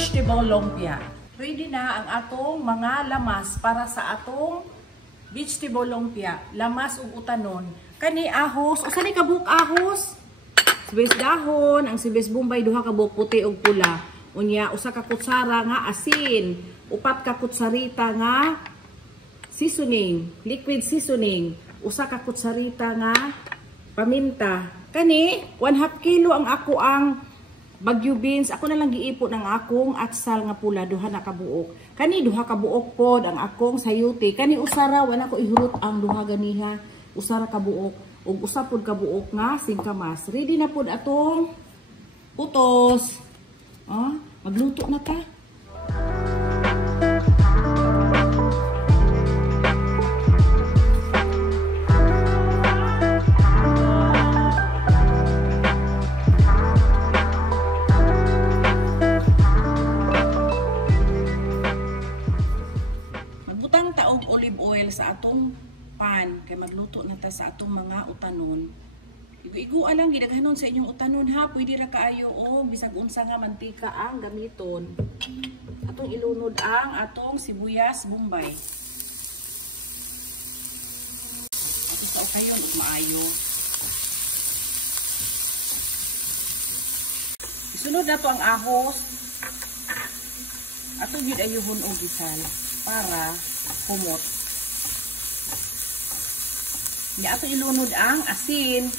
vegetable lumpia. Ready na ang atong mga lamas para sa atong vegetable lumpia. Lamas ug utanon. Kani ahos, usa ni kabuk ahos. Sibuyas dahon, ang sibuyas bombay duha ka buok puti ug pula. Unya usa ka kutsara nga asin, upat ka kutsarita nga seasoning, liquid seasoning, usa ka kutsarita nga paminta. Kani 1/2 kilo ang ako ang Baguio beans. Ako na lang giipon ang akong atsal nga pula, duha na ka buok. Kani duha ka buok pod ang akong sayote. Kani usara wala ko ihurot ang duha ganiha. Usara ka buok ug usa pod ka buok nga singkamas. Ready na pod atong putos. Magluto na ta. Magbutang taog olive oil sa atong pan kay magluto na ta sa atong mga utanon. Igo-igo lang gidaghanon sa inyong utanon ha. Pwede ra kaayo o bisag unsa nga mantika ang gamiton. Atong ilunod ang atong sibuyas bombay. At sa okayon maayo. Isunod na to ang ahos. Atong gid ayuhon og gisal para kumot. Nya ato ilunod ang asin.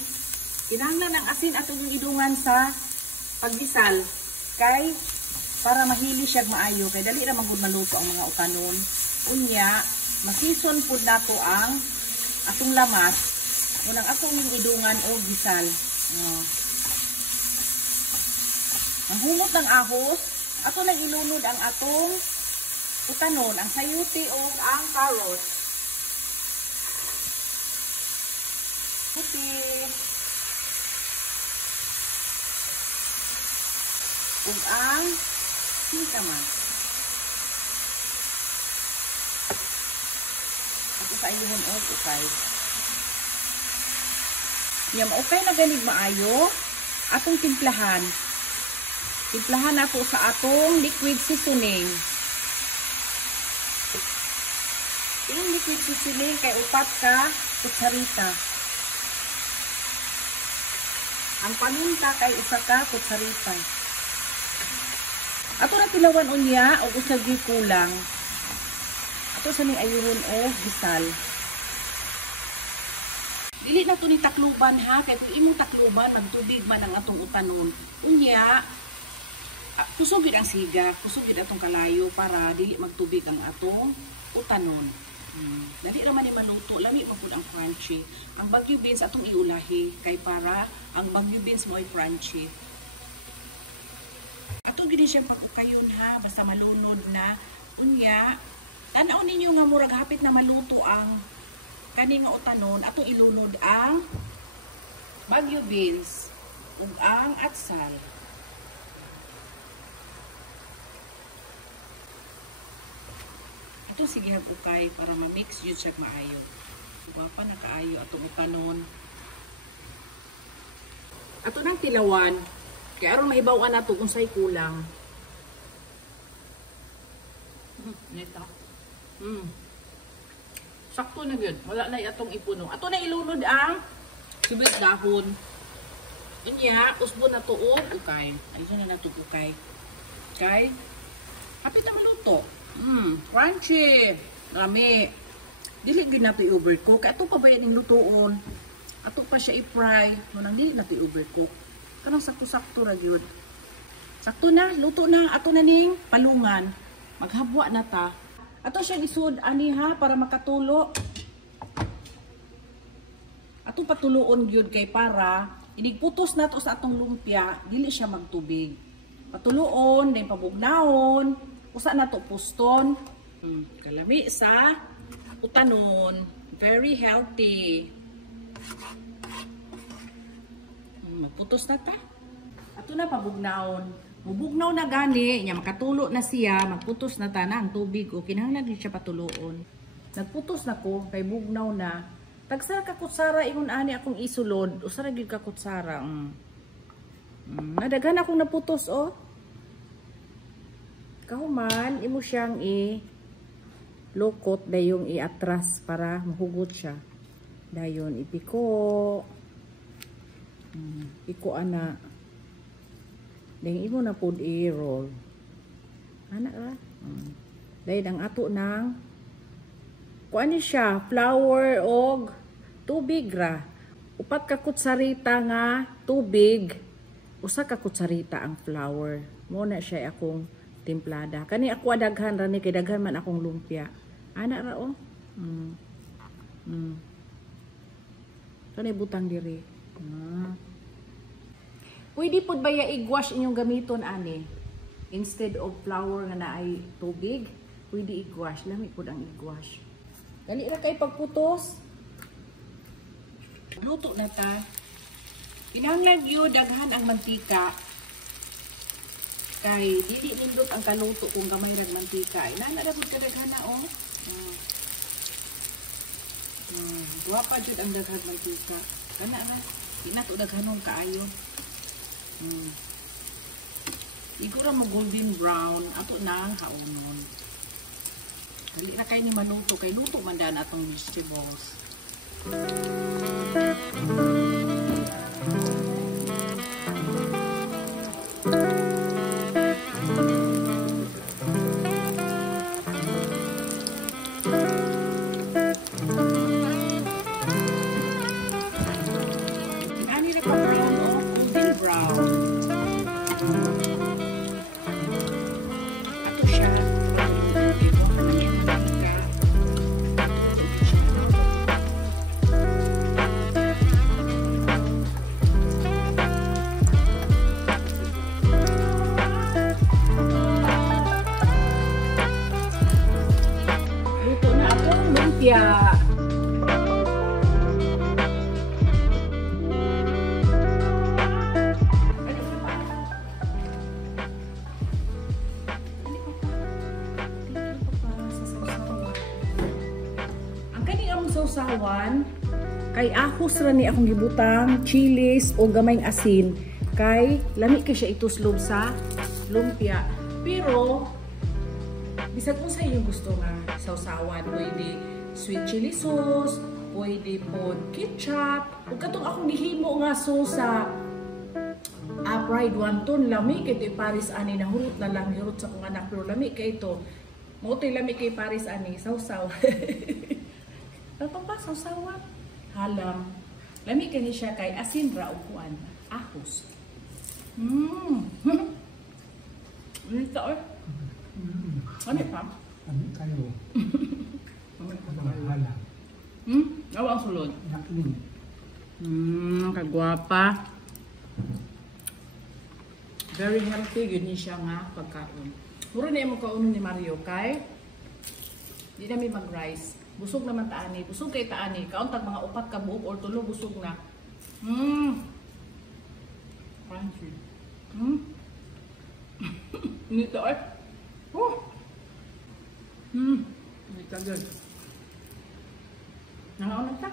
Kinahanglan ang asin ato yung idungan sa paggisal kay para mahili siya maayo kay dali ra magud maluto ang mga utanon. Unya masison pud nato ang atong lamas unang atong idungan o gisal. Ang humot ng ahos ato nang ilunod ang atong utanon, ang sayote o ang carrot. Puti. Ug ang singkamas. At sa iluhon o ukay. Yan, okay na ganig maayo. Atong timplahan. Timplahan ako sa atong liquid seasoning. Yung liquid seasoning kay upat ka kutsarita. Ang paminta kay usa ka kutsarita. Ato na tilawan unya o usag kulang. Ato sa ning ayuhon o gisal. Dili na to ni takluban ha, kay kung imong takluban magtubig man ang atong utanon. Unya kusugid ang siga, kusugid atong kalayo para dili magtubig ang atong utanon. Dali ra man ni maluto, lami pa pud ang crunchy. Ang Baguio beans atong iulahi kay para ang Baguio beans mo ay crunchy. Ato gid siyang pakukayon ha, basta malunod na. Unya, tan-aw ninyo nga murag hapit na maluto ang kani nga utanon, atong ilunod ang Baguio beans ug ang atsal. Ato sige hapukay para ma-mix jud siya maayo. Guwapa na kaayo atong utanon. Ato nang tilawan. Kaya aron maibaw-an nato kung say kulang. Neta. Sakto na gyud. Wala na atong ipuno. Ato na ilunod ang sibuyas dahon. Inya, usbon na to og ukay. Ayun na nato ukay. Kay hapit na maluto. Crunchy. Lami. Dili gyud nato i-overcook. Ato pa ba ning lutuon? Ato pa siya i-fry. Nang dili nato i-overcook. Kanang sakto-sakto ra gyud. Sakto na, luto na. Ato na ning palungan. Maghabwa na ta. Ato siyang isud ani ha para makatulo. Atong patuloon gyud kay para inigputos nato sa atong lumpia, dili siya magtubig. Patuloon, then pabugnaon, usa nato puston. Kalami sa utanon. Very healthy. Magputos na ta. Ato na pabugnaon. Mubugnaw na gani, nya makatulo na siya, magputos na ta na ang tubig o kinahanglan din siya patuloon. Nagputos na ko, kay bugnaw na. Tagsara ka kutsara ingon ani akong isulod, usara gyud ka kutsara. Nadaghan akong naputos oh. Kahuman, imo siyang lokot dayong iatras para mahugot siya. Dayon ipiko. Piko ana. Dayon imo na pud i-roll. Ana ra. Dayon ang ato nang kuan ni siya, flour og tubig ra. Upat ka kutsarita nga tubig, usa ka kutsarita ang flour. Mo na siya akong timplada. Kani ako daghan ra ni kay daghan man akong lumpia. Ana ra oh. Kani butang diri. Pwede pud ba ya i-wash inyong gamiton ani? Instead of flour nga naay tubig, pwede i-wash. Lami pud ang i-wash. Dali ra kay pagputos. Luto na ta. Kinahanglan gyud daghan ang mantika. Kay dili nindot ang kaluto kung gamay rag mantika. Inana ra pud kadaghan na oh. Guwapa jud ang daghan mantika. Kana na. Inato daghanon kaayo. Igura mo golden brown ato na ang haunon. Dali na kay ni maluto kay luto man dan atong vegetables. Yeah. Ang kanilang sausawan kay ahos ra ni akong gibutang chilis o gamayng asin kay lami kay siya ituslob sa lumpia. Pero bisag kung sa inyong gusto nga sausawan, pwede sweet chili sauce, pwede po ketchup. Ug katong akong gihimo nga sauce sa fried wonton, lami kay ito Paris ani, nahurot na lang hirot sa kong anak, pero lami kay ito. Mautoy lami kay Paris ani, sausaw. Tapos pa, sausawan. Halam. Lami kay ni siya kay asin ra o kuan, ahos. Nito eh. Ano pa? Ano kayo? Awa ang sulod. Kagwapa. Very healthy yun ni siya nga pagkaon. Mura na yung magkaunon ni Mario kay di namin mag-rice. Busog naman taani. Busog kay taani. Kauntag mga upat ka buok or tulo busog na. Crunchy. Nito eh. Nito good. Nangaon na ta?